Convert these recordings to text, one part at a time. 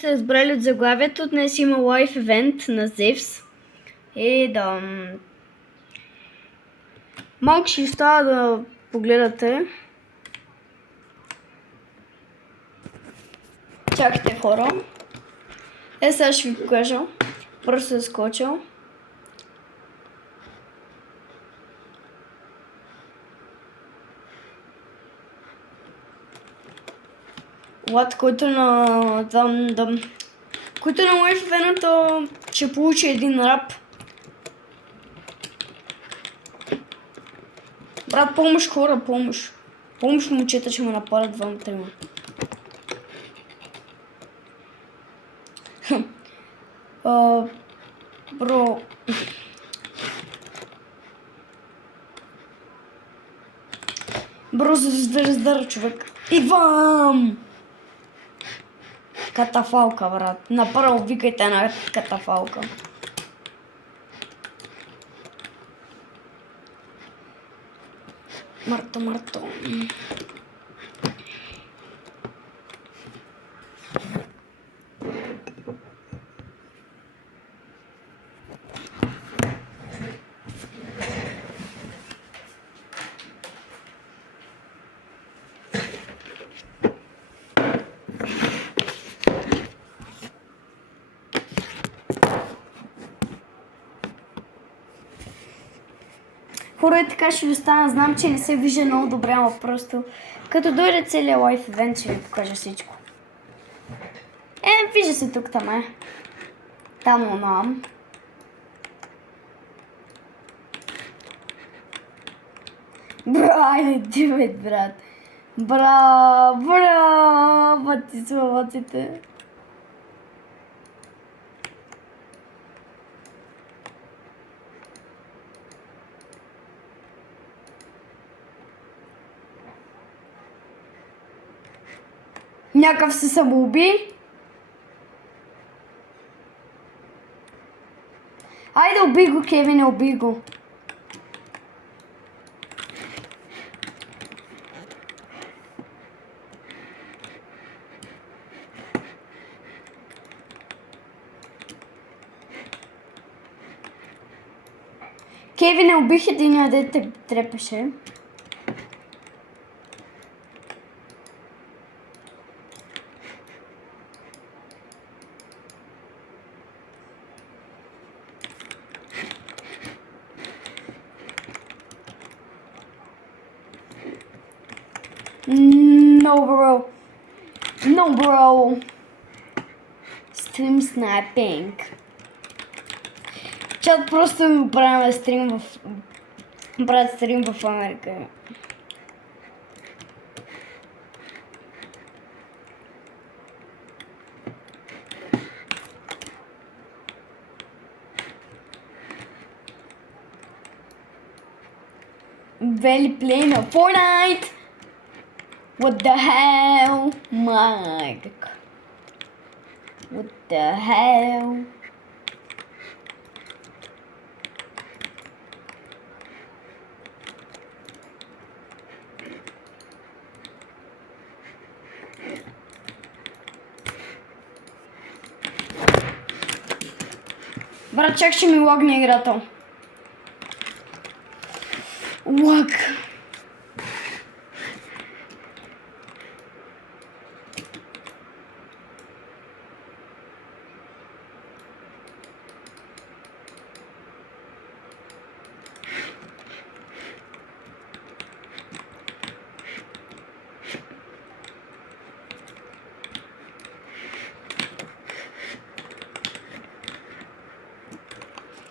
Сте разбрали от заглавието, днес има лайв евент на Zevs. И да... Малко ще остава да погледате. Чакайте, хора. Сега ще ви покажа. Просто да скоча. Лад, който на... който на лайв евента ще получи един рап. Брат, помощ, хора, помощ. Помощ, момчета, че ме нападат двама-трима. Бро... Бро, задържа, човек. Иван! Катафалка, брат. Направо викайте на катафалка. Марто. Хора, така ще ви стана. Знам, че не се вижда много добре, но просто като дойде целият лайф евент ще ви покажа всичко. Вижда се тук, там е. Там онам. Айде, дивет, брат. Браво, ти славаците. Някакъв се самоуби. Айде, убий го, Кевине, убий го. Кевине, убих единия, де те трепеше. No, bro. Stream sniping. Чат, просто ми правим стрим в... Брат, стрим в Америка. Valley play на Fortnite. What the hell? My God. What the hell? Брат, чак ще ми лагне играта. Лаг.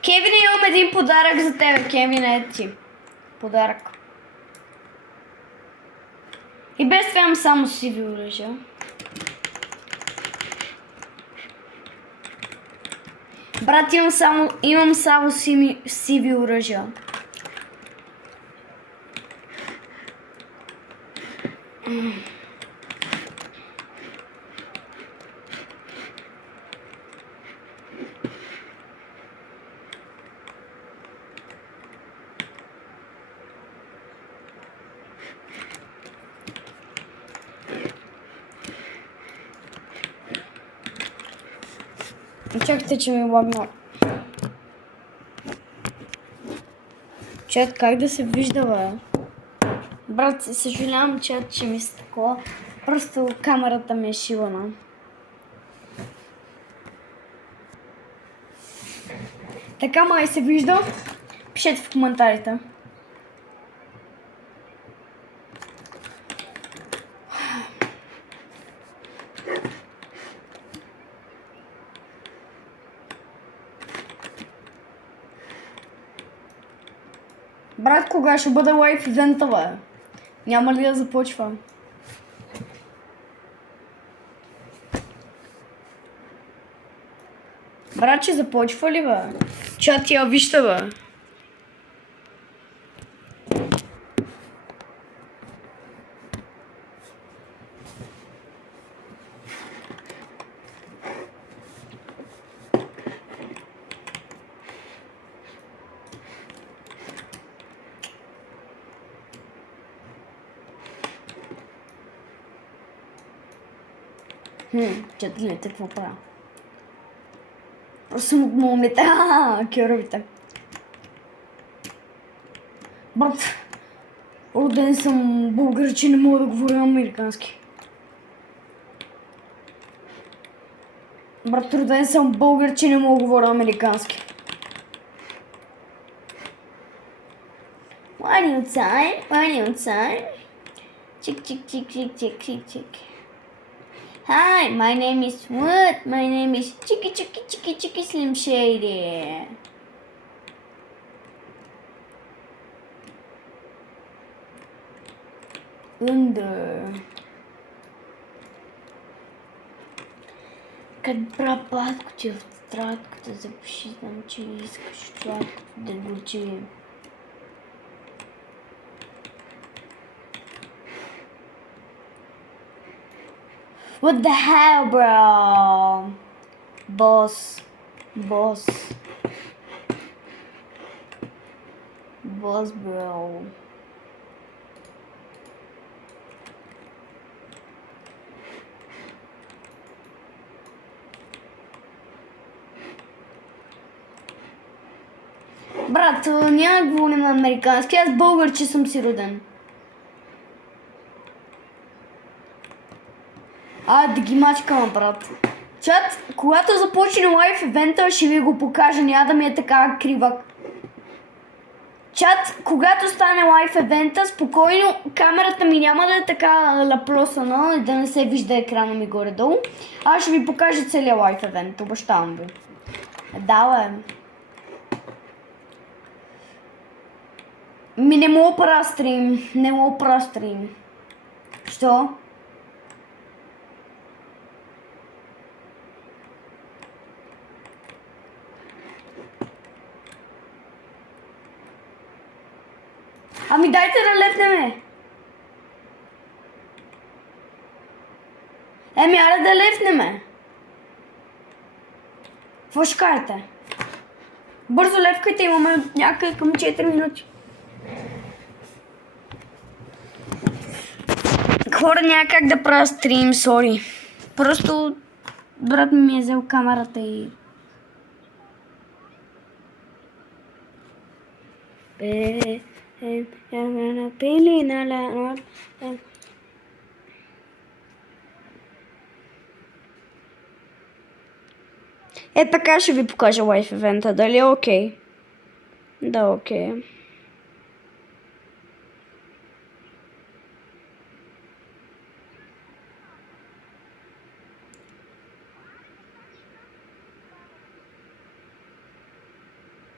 Кевин, имам един подарък за тебе. Кевин, ето ти. Подарък. И без това имам само сиви оръжия. Брат, имам само сиви оръжия. Чакайте, че ми лагна. Чат, как да се вижда, бе? Брат, съжалявам, чат, че ми се такова. Просто камерата ми е шивана. Така май се вижда. Пишете в коментарите. Брат, кога ще бъде лайф ивента, бе? Няма ли да започва? Брат, че започва ли, бе? Чат, я вижте, бе. Чат, гледайте какво правя. Просто му умлете. Кьоровите. Брат, роден съм българ, че не мога да говоря американски. Брат, роден съм българ, че не мога да говоря американски. Why outside? Chick. Hi, my name is what? My name is Chicky Slim Shady. Under. Kad прапатко ти в тетрадката запиши, знам, че искаш сладкото да го чуем. What the hell, bro? Boss, bro. Брат, няма да говорим на американски, аз българ, че съм си роден. Да ги мачкам, брат. Чат, когато започне лайф евента, ще ви го покажа, няма да ми е така кривак. Чат, когато стане лайф евента, спокойно, камерата ми няма да е така лаплосана, да не се вижда екрана ми горе-долу. Аз ще ви покажа целият лайф евент, обещавам ви. Да, бе. Не мога правя стрим. Що? Ами дайте да лепнеме. Аре да лепнеме. Какво ще кажете? Бързо лепкайте, имаме някъде към 4 минути. Хора, няма как да правя стрим, сори. Просто брат ми е взел камерата и... така ще ви покажа лайф евента, дали е окей? Да, окей.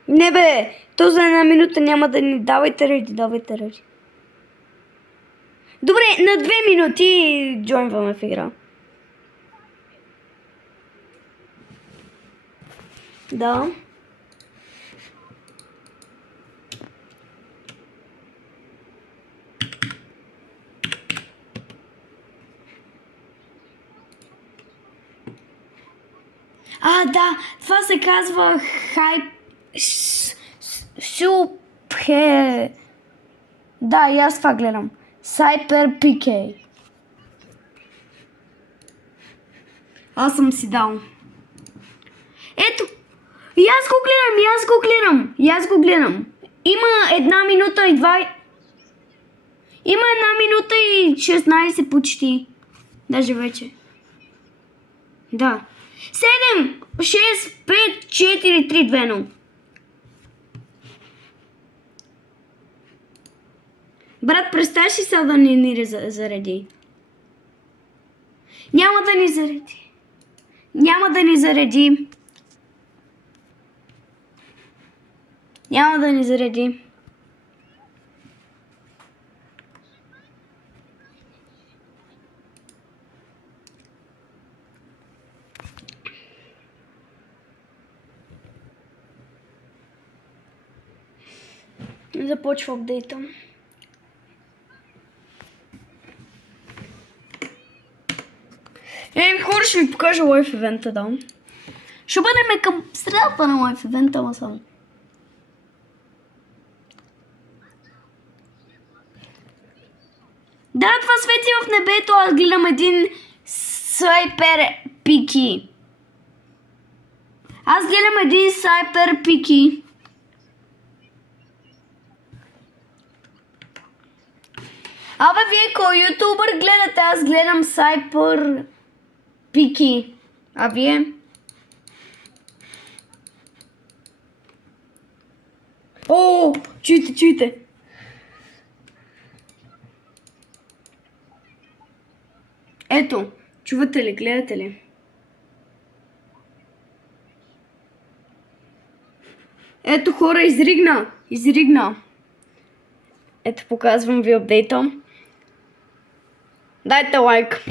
Не бе, то за една минута няма да ни давайте реди. Добре, на 2 минути джойнваме в игра. Да. Да, това се казва хайп... Супер... Да, и аз това гледам. Сайпер Пикей. Аз съм си дал. Ето! И аз го гледам. Има 1 минута и 16 почти. Даже вече. Да. 7, 6, 5, 4, 3, 2, 0. Брат, представяш ли сега да ни зареди? Няма да ни зареди. Започва апдейта. Хора, ще ви покажа лайф евента, да. Ще бъдем към средата на лайф евента, ама само. Да, това свети в небето, аз гледам един сайпер пики. Абе, вие кой ютубър гледате? Аз гледам сайпер пики. А вие? О, чуйте. Ето, чувате ли, гледате ли? Ето, хора, изригна. Ето, показвам ви апдейта. Дайте лайк.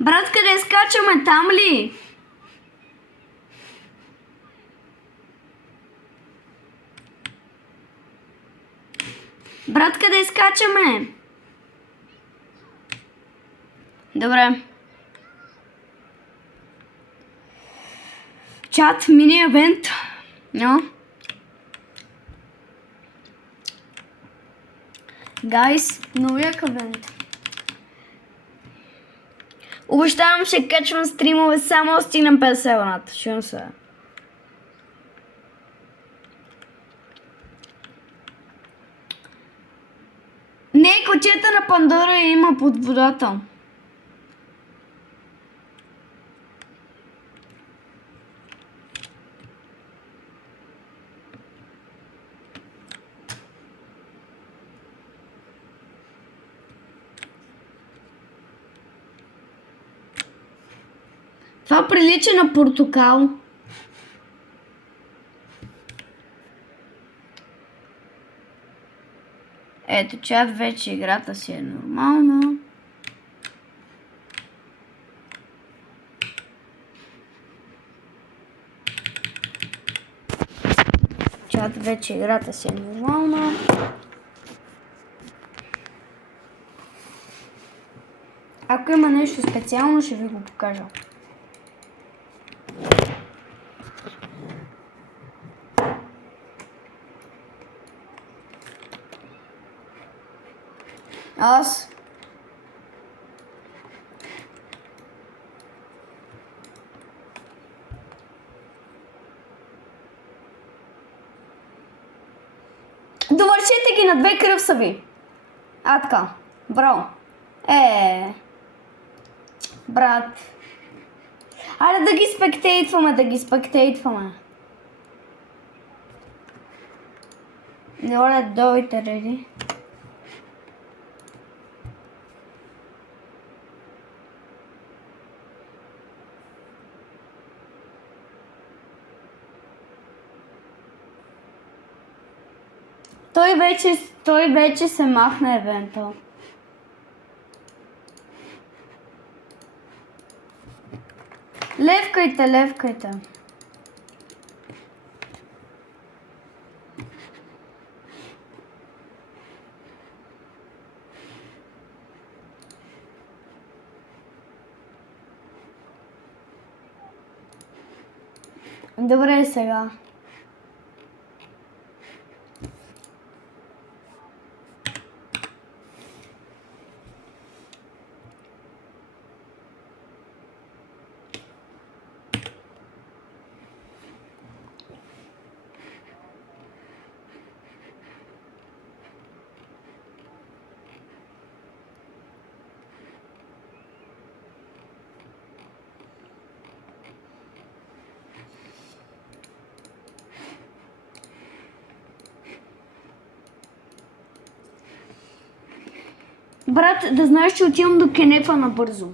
Брат, къде скачаме? Там ли? Брат, къде скачаме? Добре. Чат, мини евент. No. Гайс, новия евент. Обещавам, ще качвам стримове само стигнем 50 абоната. Чувам се. Не, кочета на Пандора има под водата. Това прилича на портокал. Ето, чат, вече играта си е нормална. Чат, вече играта си е нормална. Ако има нещо специално, ще ви го покажа. Аз. Довършете ги на 2 кръвсави. А, така. Браво. Брат. Айде да ги спектейтваме, Добре, дойте, реди. Той вече се махна евента. Левкайте, левкайте. Добре сега. Брат, да знаеш, че отивам до кенефа набързо.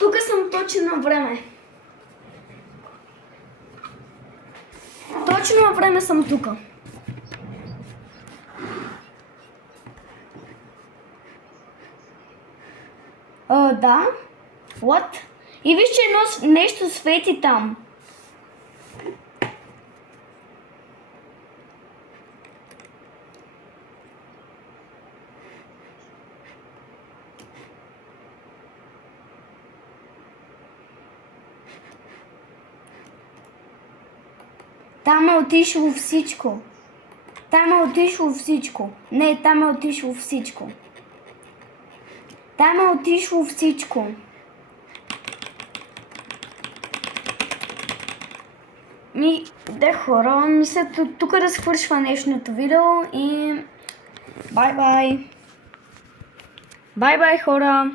Тук съм точно на време. Точно на време съм тук. Да. What? И виж, че нещо свети там. Там е отишло всичко. Там е отишло всичко. Не, там е отишло всичко. Там е отишло всичко. Да, хора, мисля тук да свършва днешното видео и бай-бай. Бай-бай, хора.